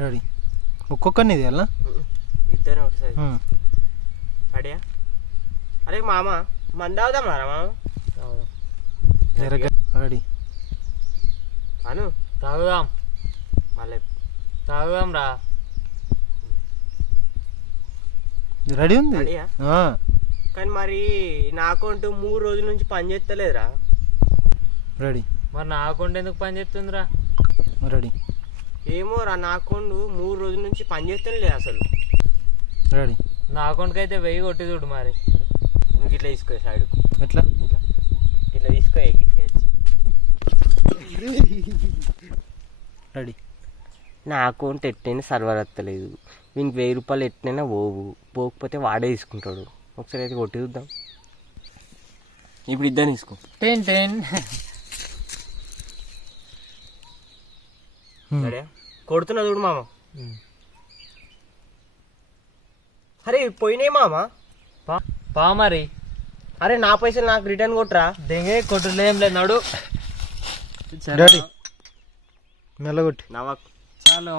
Ready. ఒక్కొక్కరిని ఇది అలా ఇద్దరు ఒకసారి అడియా. అరే మామ మంది అవుదాం రా మామ. రెడీ అను తాగుదాం మళ్ళీ తాగుదాం రా. రెడీ ఉంది. రెడీయా? కానీ మరి నా అకౌంట్ 3 రోజుల నుంచి పని చేస్తలేదురా. రెడీ. మరి నా అకౌంట్ ఎందుకు పని చేస్తుందిరా? రెడీ. ఏమో రా నా అకౌంట్ 3 రోజుల నుంచి పని చేస్తలేదు అసలు. రెడీ. నా అకౌంట్కి అయితే 1000 కొట్టి చూడు మరి. నువ్వు ఇట్లా తీసుకో సైడ్ ఎట్లా ఇట్లా తీసుకో గిట్లా వచ్చి. రెడీ. నా అకౌంట్ ఎట్టైనా సర్వర్ వస్తలేదు. వీనికి 1000 రూపాయలు ఎట్టైనా పోకపోతే వాడే తీసుకుంటాడు. ఒకసారి అయితే కొట్టి చూద్దాం. ఇప్పుడు ఇద్దరు తీసుకో. 10 సరే కొడుతున్నా చూడు మామ. అరే పోయినాయి మామ. పా మరి. అరే నా పైసలు నాకు రిటర్న్ కొట్టరా. దెంగే కొట్టులేం లేదు నడు. రెడీ. మెల్లగొట్టి నవ్వకు. చాలు.